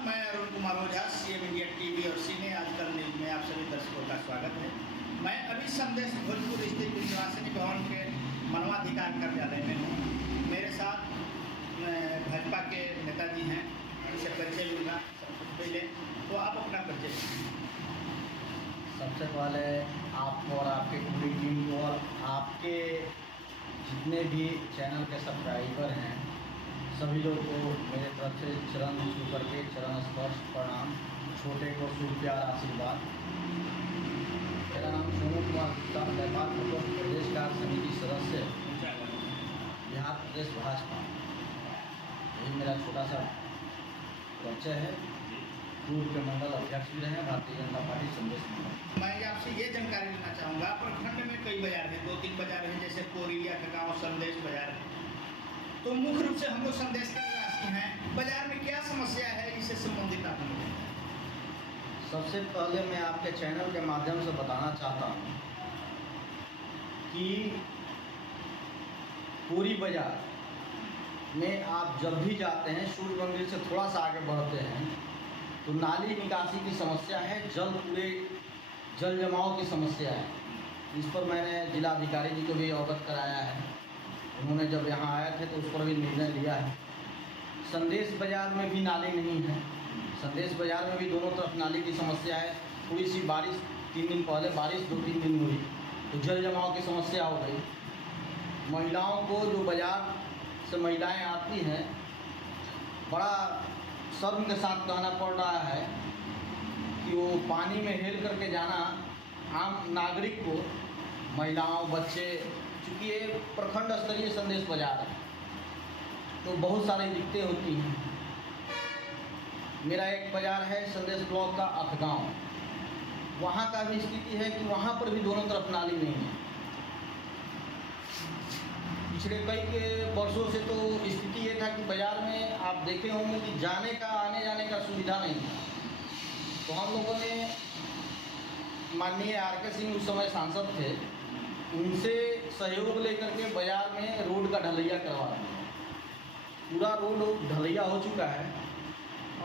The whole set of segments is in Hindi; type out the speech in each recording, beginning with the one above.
मैं Arun Kumar Ojha, CM India TV और सीने आजकल न्यूज में आप सभी दर्शकों का स्वागत है। मैं अभी संदेश भोजपुर स्थित निवासिनी भवन के मानवाधिकार कार्यालय में हूँ। मेरे साथ भाजपा के नेताजी हैं, उनसे परिचय लूँगा। सबसे पहले तो आप अपना परिचय दें। सबसे पहले आपको और आपके पूरी टीम को और आपके जितने भी चैनल के सब्सक्राइबर हैं सभी लोग को मेरे तरफ से चरण छू करके चरण स्पर्श प्रणाम, छोटे को शुभ प्यार आशीर्वाद। मेरा नाम सोनू कुमार गुप्ता, व्यापार प्रकोष्ठ प्रदेश कार्य समिति सदस्य, बिहार प्रदेश भाजपा। यही मेरा छोटा सा परिचय है। पूर्व के मंडल अध्यक्ष भी रहे भारतीय जनता पार्टी संदेश मंडल। मैं आपसे ये जानकारी लेना चाहूँगा, प्रखंड में कई बाजार हैं, 2-3 बाजार हैं, जैसे कोरिया का गाँव संदेश बाजार है। तो मुख्य रूप से हम लोग संदेश का निवासी हैं। बाजार में क्या समस्या है, इससे संबंधित आप लोग? सबसे पहले मैं आपके चैनल के माध्यम से बताना चाहता हूँ कि पूरी बाजार में आप जब भी जाते हैं, सूर्य मंदिर से थोड़ा सा आगे बढ़ते हैं तो नाली निकासी की समस्या है, जल जमाव की समस्या है। इस पर मैंने जिलाधिकारी जी को भी अवगत कराया है। उन्होंने जब यहाँ आए थे तो उस पर भी निर्णय लिया है। संदेश बाज़ार में भी नाली नहीं है। संदेश बाज़ार में भी दोनों तरफ नाली की समस्या है। थोड़ी सी बारिश 3 दिन पहले बारिश 2-3 दिन हुई तो जल जमाव की समस्या हो गई। महिलाओं को जो बाज़ार से महिलाएं आती हैं, बड़ा शर्म के साथ कहना पड़ रहा है कि वो पानी में हेल करके जाना आम नागरिक को, महिलाओं, बच्चे, चूँकि ये प्रखंड स्तरीय संदेश बाज़ार है तो बहुत सारी दिक्कतें होती हैं। मेरा एक बाज़ार है संदेश ब्लॉक का अखगांव, वहाँ का भी स्थिति है कि वहाँ पर भी दोनों तरफ नाली नहीं है। पिछले कई वर्षों से तो स्थिति ये था कि बाज़ार में आप देखे होंगे कि जाने का आने जाने का सुविधा नहीं था। तो हम लोगों ने माननीय आर.के. सिंह उस समय सांसद थे, उनसे सहयोग लेकर के बाज़ार में रोड का ढलैया करवा दिया। पूरा रोड ढलैया हो चुका है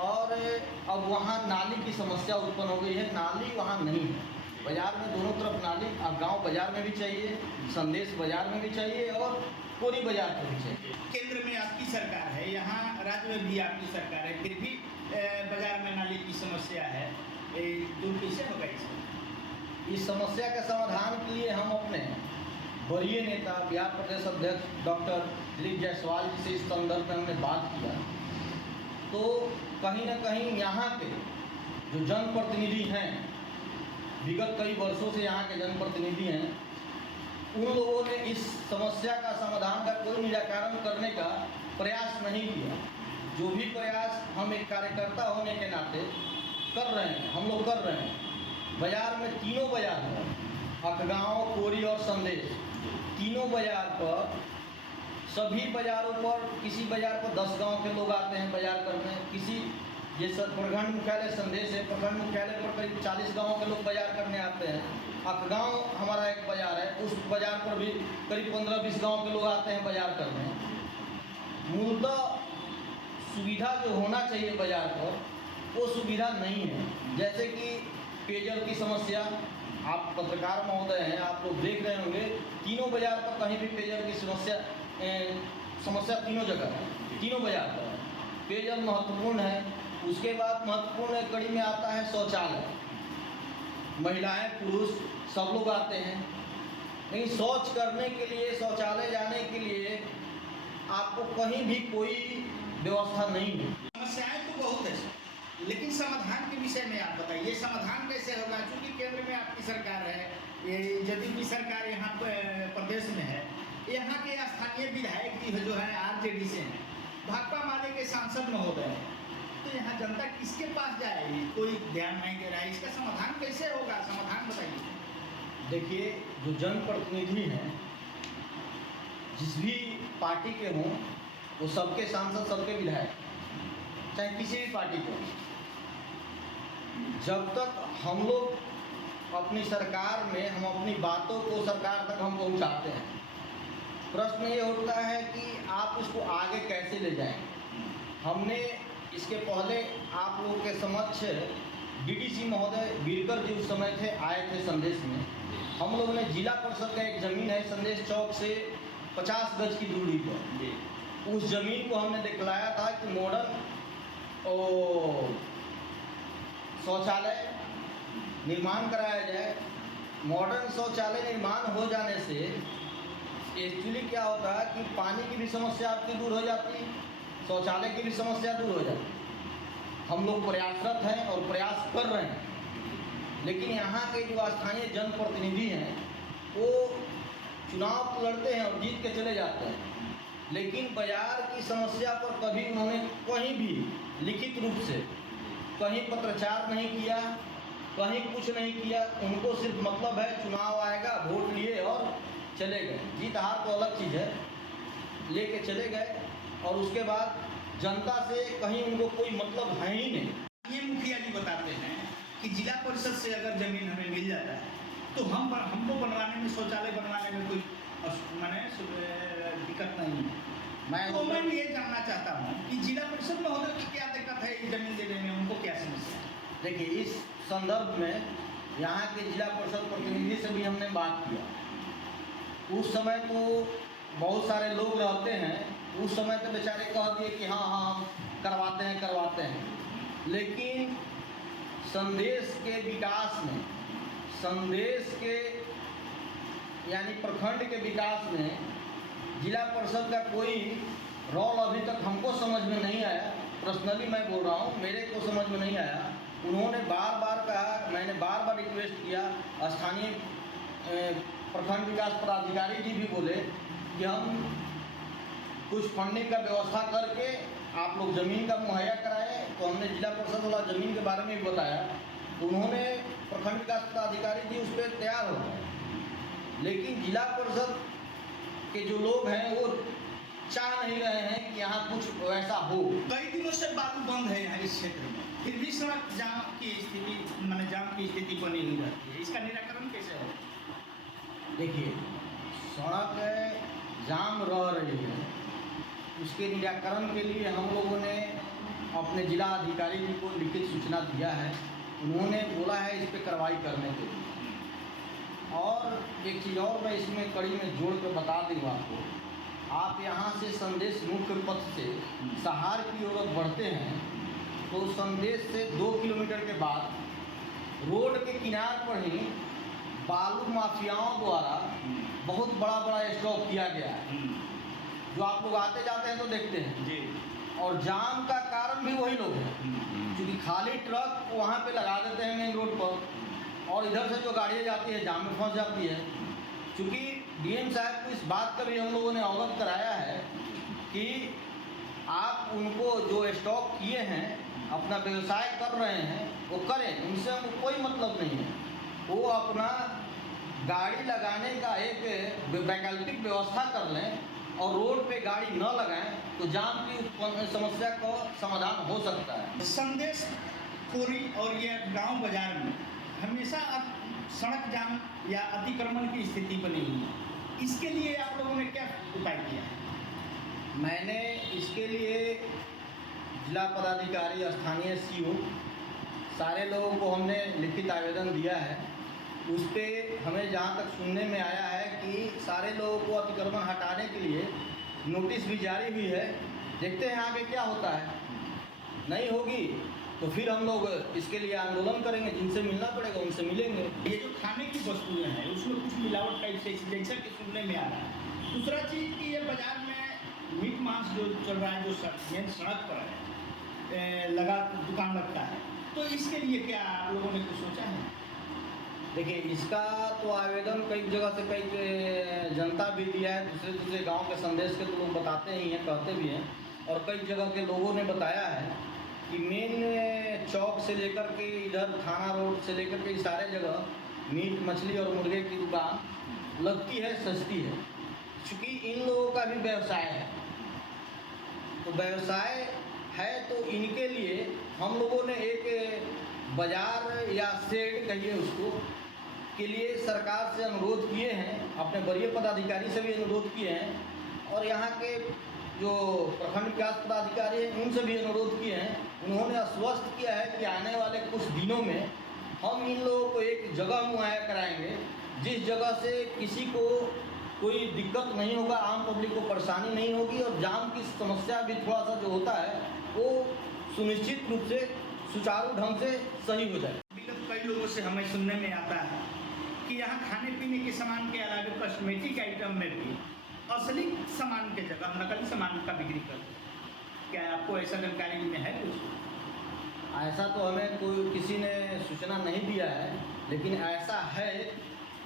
और अब वहाँ नाली की समस्या उत्पन्न हो गई है। नाली वहाँ नहीं है। बाज़ार में दोनों तरफ नाली गांव बाज़ार में भी चाहिए, संदेश बाज़ार में भी चाहिए और कोरी बाज़ार पर भी चाहिए। केंद्र में आपकी सरकार है, यहाँ राज्य में भी आपकी सरकार है, फिर भी बाज़ार में नाली की समस्या है, दूर कैसे होगा इसमें? इस समस्या के समाधान के लिए हम अपने वरीय नेता बिहार प्रदेश अध्यक्ष डॉक्टर दिलीप जायसवाल जी से इस संदर्भ में हमने बात किया तो कहीं ना कहीं यहाँ के जो जनप्रतिनिधि हैं, विगत कई वर्षों से यहाँ के जनप्रतिनिधि हैं, उन लोगों ने इस समस्या का समाधान का कोई निराकरण करने का प्रयास नहीं किया। जो भी प्रयास हम एक कार्यकर्ता होने के नाते कर रहे हैं, हम लोग कर रहे हैं। बाज़ार में तीनों बाज़ार हैं, अखगांव, कोरी और संदेश, तीनों बाज़ार पर, सभी बाज़ारों पर, किसी बाज़ार पर 10 गांव के लोग आते हैं बाज़ार करने, किसी ये प्रखंड मुख्यालय संदेश है, प्रखंड मुख्यालय पर करीब 40 गाँव के लोग बाज़ार करने आते हैं। अखगांव हमारा एक बाज़ार है, उस बाज़ार पर भी करीब 15-20 गाँव के लोग आते हैं बाज़ार करने। मूलतः सुविधा जो होना चाहिए बाज़ार पर वो सुविधा नहीं है। जैसे कि पेयजल की समस्या, आप पत्रकार महोदय हैं, आप लोग देख रहे होंगे तीनों बाज़ार पर कहीं भी पेयजल की समस्या तीनों जगह है, तीनों बाज़ार पर है। पेयजल महत्वपूर्ण है। उसके बाद महत्वपूर्ण कड़ी में आता है शौचालय। महिलाएं पुरुष सब लोग आते हैं, लेकिन शौच करने के लिए, शौचालय जाने के लिए आपको कहीं भी कोई व्यवस्था नहीं है। समस्याएं तो बहुत है, लेकिन समाधान के विषय में आप बताइए, समाधान कैसे होगा? क्योंकि केंद्र में आपकी सरकार है, ये जदयू की सरकार यहाँ प्रदेश में है, यहाँ के स्थानीय विधायक जी जो है आरजेडी से हैं, भाकपा माले के सांसद महोदय हैं, तो यहाँ जनता किसके पास जाएगी? कोई ध्यान नहीं दे रहा है। इसका समाधान कैसे होगा? समाधान बताइए। देखिए, जो जनप्रतिनिधि हैं, जिस भी पार्टी के हों, वो सबके सांसद, सबके विधायक, चाहे किसी भी पार्टी को, जब तक हम लोग अपनी सरकार में हम अपनी बातों को सरकार तक हम पहुंचाते हैं, प्रश्न ये उठता है कि आप उसको आगे कैसे ले जाएंगे। हमने इसके पहले आप लोगों के समक्ष डीडीसी महोदय वीरकर जी उस समय थे, आए थे संदेश में। हम लोगों ने जिला परिषद का एक ज़मीन है संदेश चौक से 50 गज की दूरी पर, उस ज़मीन को हमने दिखलाया था कि मॉडर्न शौचालय निर्माण कराया जाए। मॉडर्न शौचालय निर्माण हो जाने से एक्चुअली क्या होता है कि पानी की भी समस्या आपकी दूर हो जाती है, शौचालय की भी समस्या दूर हो जाती है। हम लोग प्रयासरत हैं और प्रयास कर रहे हैं, लेकिन यहाँ के जो स्थानीय जनप्रतिनिधि हैं वो चुनाव लड़ते हैं और जीत के चले जाते हैं, लेकिन बाजार की समस्या पर कभी उन्होंने कहीं भी लिखित रूप से कहीं पत्रचार नहीं किया, कहीं कुछ नहीं किया। उनको सिर्फ मतलब है चुनाव आएगा, वोट लिए और चले गए। जीत हार तो अलग चीज़ है, लेके चले गए और उसके बाद जनता से कहीं उनको कोई मतलब है ही नहीं। ये मुखिया जी बताते हैं कि जिला परिषद से अगर ज़मीन हमें मिल जाता है तो हमको बनवाने में, शौचालय बनवाने में कोई माने दिक्कत नहीं है। मैं ये जानना चाहता हूँ कि जिला परिषद महोदय की क्या दिक्कत है ये ज़मीन देने में, उनको क्या समस्या है? देखिए, इस संदर्भ में यहाँ के जिला परिषद प्रतिनिधि से भी हमने बात किया। उस समय तो बहुत सारे लोग रहते हैं, उस समय तो बेचारे कह दिए कि हाँ हम करवाते हैं, लेकिन संदेश के विकास में, संदेश के यानी प्रखंड के विकास में जिला परिषद का कोई रोल अभी तक हमको समझ में नहीं आया। पर्सनली मैं बोल रहा हूँ, मेरे को समझ में नहीं आया। उन्होंने बार बार कहा, मैंने बार बार रिक्वेस्ट किया, स्थानीय प्रखंड विकास पदाधिकारी जी भी बोले कि हम कुछ फंडिंग का व्यवस्था करके आप लोग ज़मीन का मुहैया कराएं। तो हमने जिला परिषद वाला ज़मीन के बारे में भी बताया, तो उन्होंने प्रखंड विकास पदाधिकारी जी उस पर तैयार हो गए, लेकिन जिला परिषद के जो लोग हैं वो चाह नहीं रहे हैं कि यहाँ कुछ वैसा हो। कई दिनों से बालू बंद है यहाँ इस क्षेत्र में, फिर भी सड़क जाम की स्थिति, माने जाम की स्थिति बनी हुई रहती है, इसका निराकरण कैसे हो? देखिए, सड़क जाम रह रही है, उसके निराकरण के लिए हम लोगों ने अपने जिला अधिकारी जी को लिखित सूचना दिया है। उन्होंने बोला है इस पर कार्रवाई करने के लिए। और एक चीज़ और मैं इसमें कड़ी में जोड़ कर बता दूँ आपको, आप यहाँ से संदेश मुख्य पथ से सहार की ओर बढ़ते हैं तो संदेश से 2 किलोमीटर के बाद रोड के किनार पर ही बालू माफियाओं द्वारा बहुत बड़ा स्टॉक किया गया है, जो आप लोग आते जाते हैं तो देखते हैं जी। और जाम का कारण भी वही लोग हैं, क्योंकि खाली ट्रक वहाँ पे लगा देते हैं मेन रोड पर और इधर से जो गाड़ियाँ जाती है जाम में फंस जाती है। क्योंकि डीएम साहब को इस बात का भी हम लोगों ने अवगत कराया है कि आप उनको जो स्टॉक किए हैं, अपना व्यवसाय कर रहे हैं वो करें, उनसे हमको कोई मतलब नहीं है। वो अपना गाड़ी लगाने का एक वैकल्पिक व्यवस्था कर लें और रोड पे गाड़ी न लगाएं तो जाम की समस्या का समाधान हो सकता है। संदेश कोरी और ये गांव बाजार में हमेशा सड़क जाम या अतिक्रमण की स्थिति बनी हुई है, इसके लिए आप लोगों ने क्या उपाय किया है? मैंने इसके लिए जिला पदाधिकारी, स्थानीय सीओ, सारे लोगों को हमने लिखित आवेदन दिया है। उस पर हमें जहाँ तक सुनने में आया है कि सारे लोगों को अतिक्रमण हटाने के लिए नोटिस भी जारी हुई है। देखते हैं आगे क्या होता है। नहीं होगी तो फिर हम लोग इसके लिए आंदोलन करेंगे, जिनसे मिलना पड़ेगा उनसे मिलेंगे। ये जो खाने की वस्तुएं हैं उसमें कुछ मिलावट टाइप से जैसा कि सुनने में आ रहा है। दूसरा चीज़ कि ये बाजार में मीट मांस जो चल रहा है, जो मेन सड़क पर है, लगा दुकान लगता है, तो इसके लिए क्या आप लोगों ने कुछ सोचा है? देखिए, इसका तो आवेदन कई जगह से कई जनता भी दिया है, दूसरे गांव के संदेश के तो लोग बताते ही हैं, कहते भी हैं, और कई जगह के लोगों ने बताया है कि मेन चौक से लेकर के इधर थाना रोड से लेकर के सारे जगह मीट, मछली और मुर्गे की दुकान लगती है, सस्ती है। क्योंकि इन लोगों का भी व्यवसाय है, तो व्यवसाय है तो इनके लिए हम लोगों ने एक बाजार या शेड कहिए उसको के लिए सरकार से अनुरोध किए हैं, अपने वरीय पदाधिकारी से भी अनुरोध किए हैं और यहाँ के जो प्रखंड विकास पदाधिकारी हैं उनसे भी अनुरोध किए हैं। उन्होंने आश्वस्त किया है कि आने वाले कुछ दिनों में हम इन लोगों को एक जगह मुहैया कराएंगे जिस जगह से किसी को कोई दिक्कत नहीं होगा, आम पब्लिक को परेशानी नहीं होगी और जाम की समस्या भी थोड़ा सा जो होता है वो सुनिश्चित रूप से सुचारू ढंग से सही हो जाए। विगत कई लोगों से हमें सुनने में आता है कि यहाँ खाने पीने के सामान के अलावा कॉस्मेटिक आइटम में भी असली सामान के जगह नकली सामान का बिक्री करते हैं। क्या आपको ऐसा जानकारी में है कुछ? ऐसा तो हमें कोई किसी ने सूचना नहीं दिया है, लेकिन ऐसा है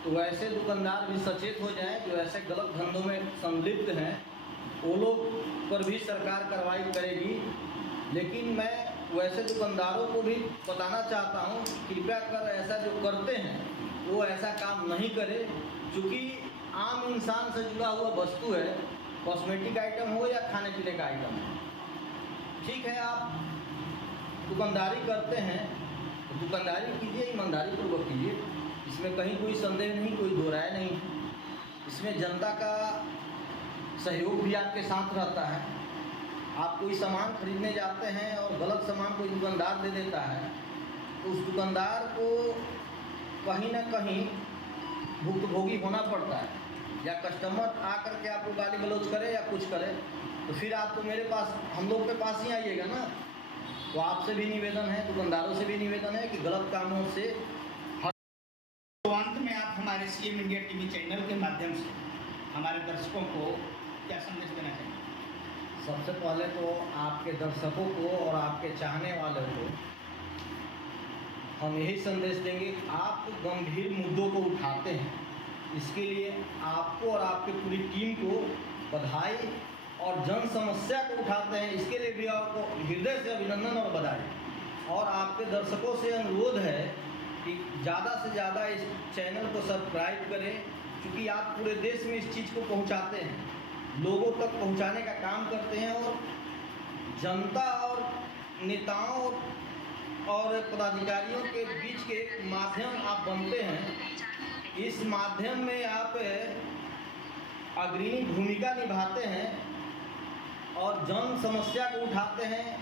तो वैसे दुकानदार भी सचेत हो जाएं जो ऐसे गलत धंधों में संलिप्त हैं, वो लोग पर भी सरकार कार्रवाई करेगी। लेकिन मैं वैसे दुकानदारों को भी बताना चाहता हूँ, कृपया कर ऐसा जो करते हैं वो ऐसा काम नहीं करे, क्योंकि आम इंसान से जुड़ा हुआ वस्तु है, कॉस्मेटिक आइटम हो या खाने पीने का आइटम हो। ठीक है, आप दुकानदारी करते हैं तो दुकानदारी कीजिए, ईमानदारी पूर्वक कीजिए, इसमें कहीं कोई संदेह नहीं, कोई दो राय नहीं। इसमें जनता का सहयोग भी आपके साथ रहता है। आप कोई सामान खरीदने जाते हैं और गलत सामान कोई दुकानदार दे देता है तो उस दुकानदार को कहीं ना कहीं भुक्तभोगी होना पड़ता है, या कस्टमर आकर के आपको गाली गलौज करे या कुछ करे तो फिर आप तो मेरे पास, हम लोग के पास ही आइएगा ना। तो आपसे भी निवेदन है, दुकानदारों से भी निवेदन है कि गलत कामों से तो अंत में आप हमारे सीएम इंडिया टीवी चैनल के माध्यम से हमारे दर्शकों को क्या संदेश देना चाहिए? सबसे पहले तो आपके दर्शकों को और आपके चाहने वालों को हम यही संदेश देंगे, आप गंभीर मुद्दों को उठाते हैं, इसके लिए आपको और आपकी पूरी टीम को बधाई, और जन समस्या को उठाते हैं इसके लिए भी आपको हृदय से अभिनंदन और बधाई। और आपके दर्शकों से अनुरोध है कि ज़्यादा से ज़्यादा इस चैनल को सब्सक्राइब करें, क्योंकि आप पूरे देश में इस चीज़ को पहुंचाते हैं, लोगों तक पहुंचाने का काम करते हैं, और जनता और नेताओं और पदाधिकारियों के बीच के माध्यम आप बनते हैं। इस माध्यम में आप अग्रणी भूमिका निभाते हैं और जन समस्या को उठाते हैं,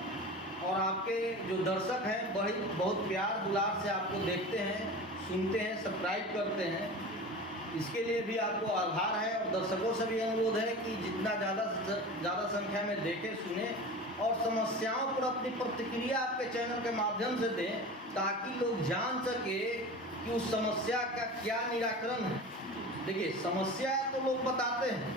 और आपके जो दर्शक हैं वही बहुत प्यार दुलार से आपको देखते हैं, सुनते हैं, सब्सक्राइब करते हैं। इसके लिए भी आपको आभार है, और दर्शकों से भी अनुरोध है कि जितना ज़्यादा संख्या में देखें, सुने और समस्याओं पर अपनी प्रतिक्रिया आपके चैनल के माध्यम से दें, ताकि लोग जान सके कि उस समस्या का क्या निराकरण है। देखिए, समस्या तो लोग बताते हैं,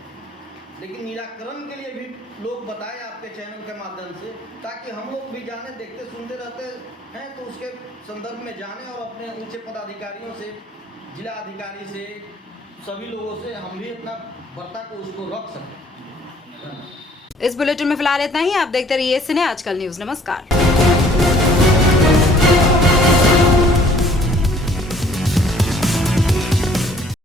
लेकिन निराकरण के लिए भी लोग बताएं आपके चैनल के माध्यम से, ताकि हम लोग भी जाने, देखते सुनते रहते हैं तो उसके संदर्भ में जाने और अपने ऊंचे पदाधिकारियों से, जिला अधिकारी से, सभी लोगों से हम भी अपना वार्ता को उसको रख सकें। इस बुलेटिन में फिलहाल इतना ही। आप देखते रहिए सिने आजकल न्यूज़। नमस्कार।